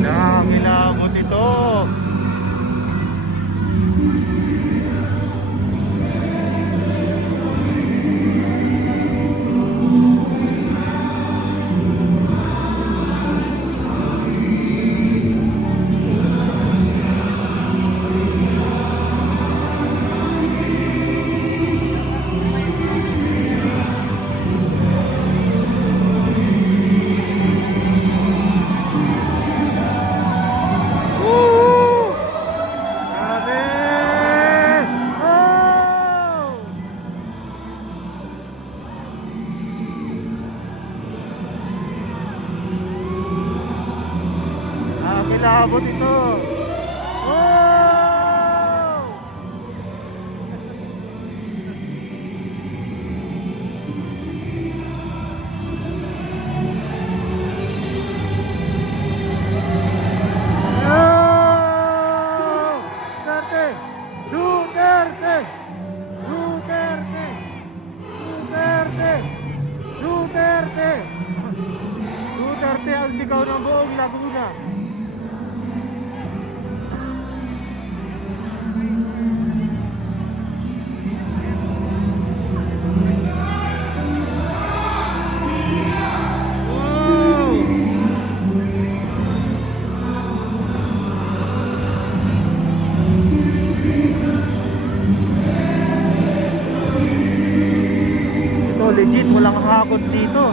Nakakilabot ito. Kilabot ito. Oh! Duterte! Duterte! Duterte! Duterte! Duterte! Duterte ang sigaw ng buong Laguna. Legit, walang hakot dito.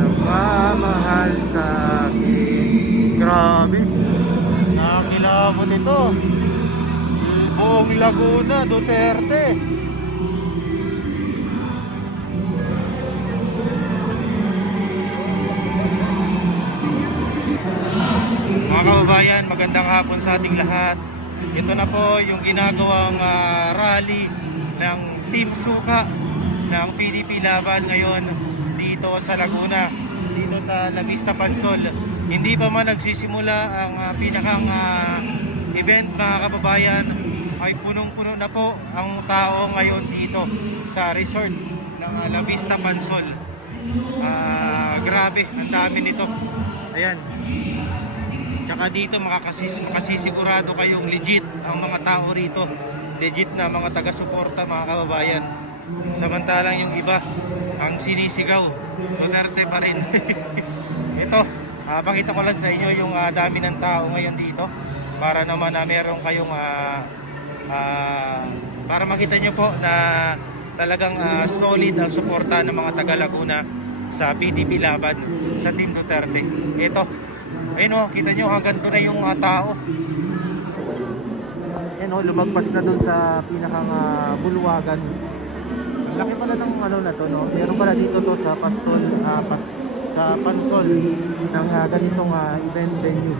Nagmamahal sa akin. Grabe. Nakakilabot ito. Buong Laguna, Duterte. Mga kababayan, magandang hapon sa ating lahat. Ito na po yung ginagawang rally ng Team Suka ng PDP Laban ngayon dito sa Laguna, dito sa La Vista Pansol. Hindi pa man nagsisimula ang pinakang event, mga kababayan. Ay punong-puno na po ang tao ngayon dito sa resort ng La Vista Pansol. Grabe, ang dami nito. Ayan. Tsaka dito makasisigurado kayong legit ang mga tao rito. Legit na mga taga-suporta, mga kababayan. Samantalang yung iba ang sinisigaw, Duterte pa rin. Ito, pakita ko lang sa inyo yung dami ng tao ngayon dito para naman meron kayong para makita nyo po na talagang solid ang suporta ng mga taga Laguna sa PDP Laban, sa Team Duterte. Ito, ayun o, kita nyo hanggang doon na yung tao. Ayun o, lumagpas na doon sa pinakang bulwagan. Laki pala ng ano na to, no? Meron pala dito to sa sa Pansol ng ganitong event venue.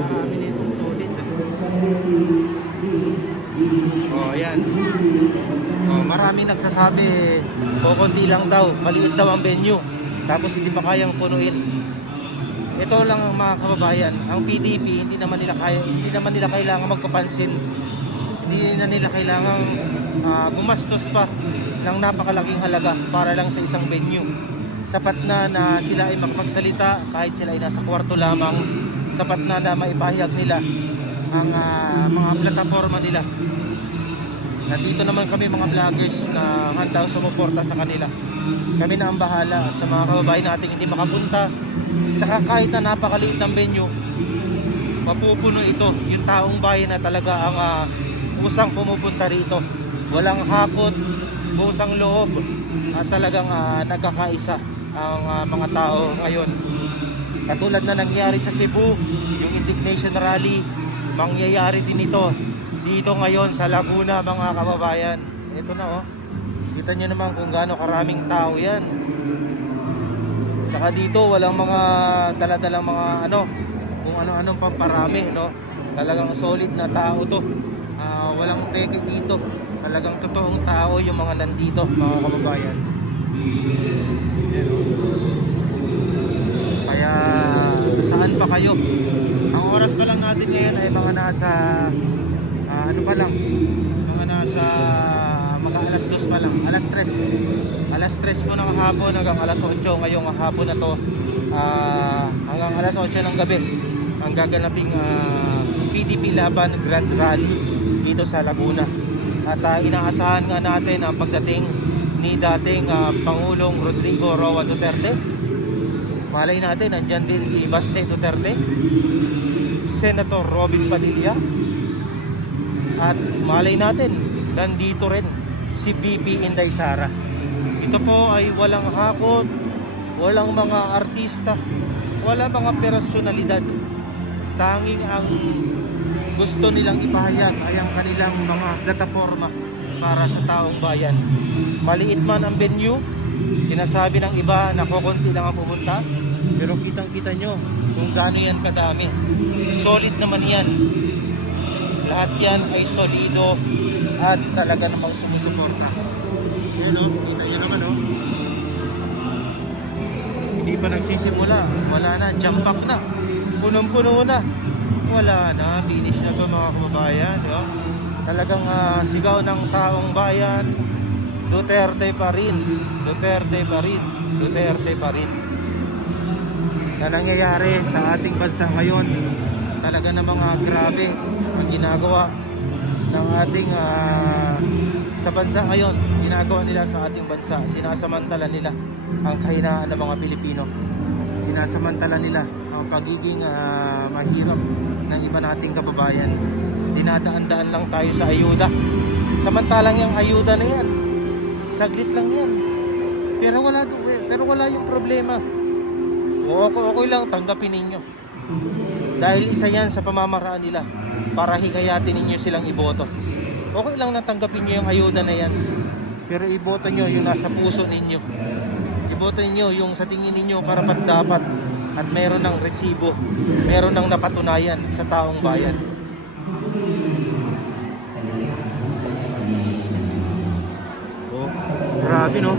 Marami nitong solid. Ayan. Marami nagsasabi konti lang daw, maliit daw ang venue, tapos hindi pa kayang punuin. Ito lang, mga kababayan, ang PDP hindi naman nila kailangan magpapansin. Hindi na nila kailangan gumastos pa ng napakalaking halaga para lang sa isang venue. Sapat na sila ay makapagsalita kahit sila ay nasa kwarto lamang. Sapat na maipahayag nila ang mga plataforma nila. Nandito naman kami, mga vloggers, na handang sumuporta sa kanila. Kami na ang bahala sa mga kababayan nating hindi makapunta. Tsaka kahit na napakaliit ng venue, mapupuno ito. Yung taong bayan na talaga ang kusang pumupunta rito. Walang hakot, kusang loob, at talagang nagkakaisa ang mga tao ngayon. Katulad na nangyari sa Cebu, yung indignation rally, mangyayari din ito dito ngayon sa Laguna, mga kababayan. Ito na oh. Kita nyo naman kung gaano karaming tao yan. Saka dito walang mga daladalang mga kung ano-anong pamparami, no? Talagang solid na tao to. Walang peke dito. Talagang totoong tao yung mga nandito, mga kababayan. Kaya saan pa kayo? Ang oras pa lang natin ngayon ay mga nasa mga nasa alas 2 pa lang, alas 3 po ng hapon hanggang alas 8 ngayong hapon na to, hanggang alas 8 ng gabi ang gaganaping PDP Laban Grand Rally dito sa Laguna. At inaasahan nga natin ang pagdating ni dating Pangulong Rodrigo Roa Duterte. Malay natin nandyan din si Baste Duterte, Senator Robin Padilla, at malay natin nandito rin si VP Inday Sara. Ito po ay walang hakot, walang mga artista, wala mga personalidad. Tanging ang gusto nilang ipahayag ay ang kanilang mga plataforma para sa taong bayan. Maliit man ang venue, sinasabi ng iba na kukunti lang ang pumunta, pero kitang-kita nyo kung gaano yan kadami. Solid naman yan. Lahat yan ay solido at talaga namang sumusuporta. Yun o, kita nyo naman o. Hindi pa nagsisimula, wala na, jump up na, punong-puno na, wala na, finish na to mga kababayan. Talagang sigaw ng taong bayan, Duterte pa rin, Duterte pa rin, Duterte pa rin. Sa nangyayari sa ating bansa ngayon, talaga namang grabe ang ginagawa ng ating sa bansa ngayon. Ginagawa nila sa ating bansa, sinasamantala nila ang kahinaan ng mga Pilipino, sinasamantala nila ang pagiging mahirap ng iba nating kababayan. Dinadaan-daan lang tayo sa ayuda, samantalang yung ayuda na yan saglit lang yan, pero wala yung problema. Okay lang, tanggapin ninyo dahil isa yan sa pamamaraan nila para hikayatin ninyo silang iboto. Okay lang na tanggapin nyo yung ayuda na yan, pero iboto nyo yung nasa puso ninyo. Iboto nyo yung sa tingin ninyo karapat dapat at meron ng resibo, meron ng napatunayan sa taong bayan. Oh, grabe no?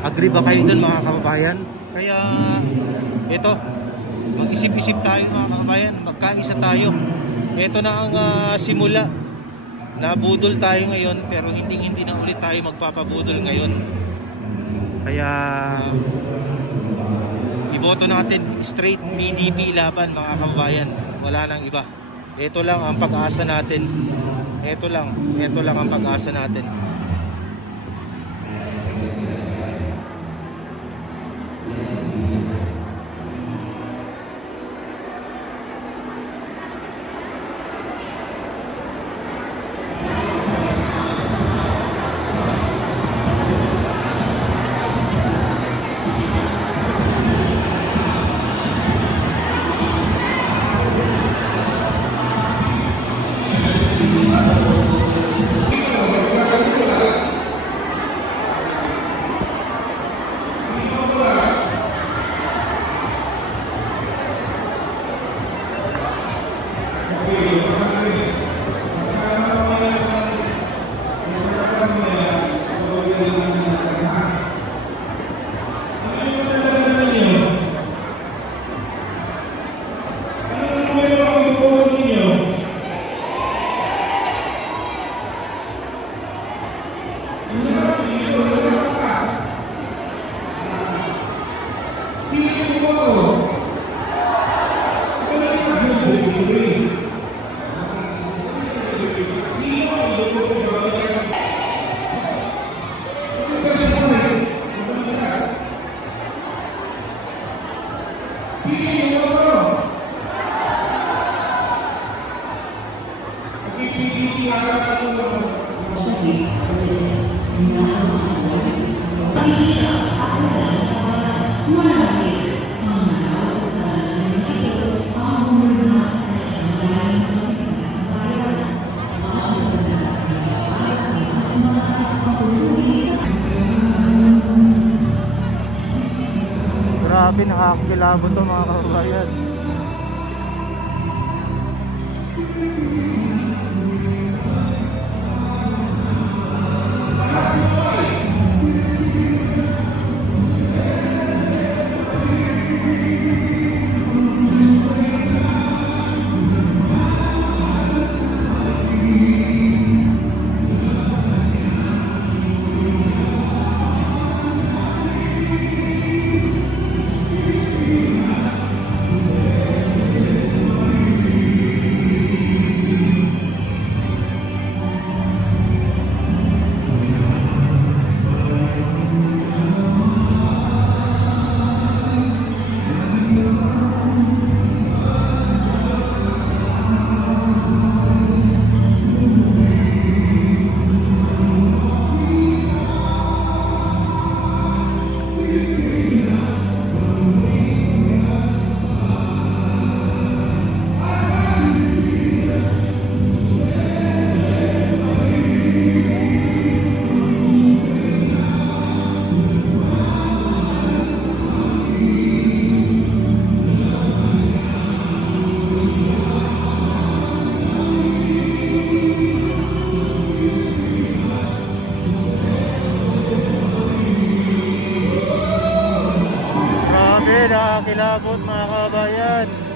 Agree ba kayo dun mga kababayan? Kaya ito, mag-isip-isip tayo mga kababayan, magkaisa tayo. Ito na ang simula. Nabudol tayo ngayon, pero hindi na ulit tayo magpapabudol ngayon. Kaya iboto natin straight PDP Laban mga kababayan. Wala nang iba. Ito lang ang pag-asa natin. Ito lang ang pag-asa natin. Grabe, nakakakilabot to mga kababayan. Grabe, nakakilabot mga kababayan.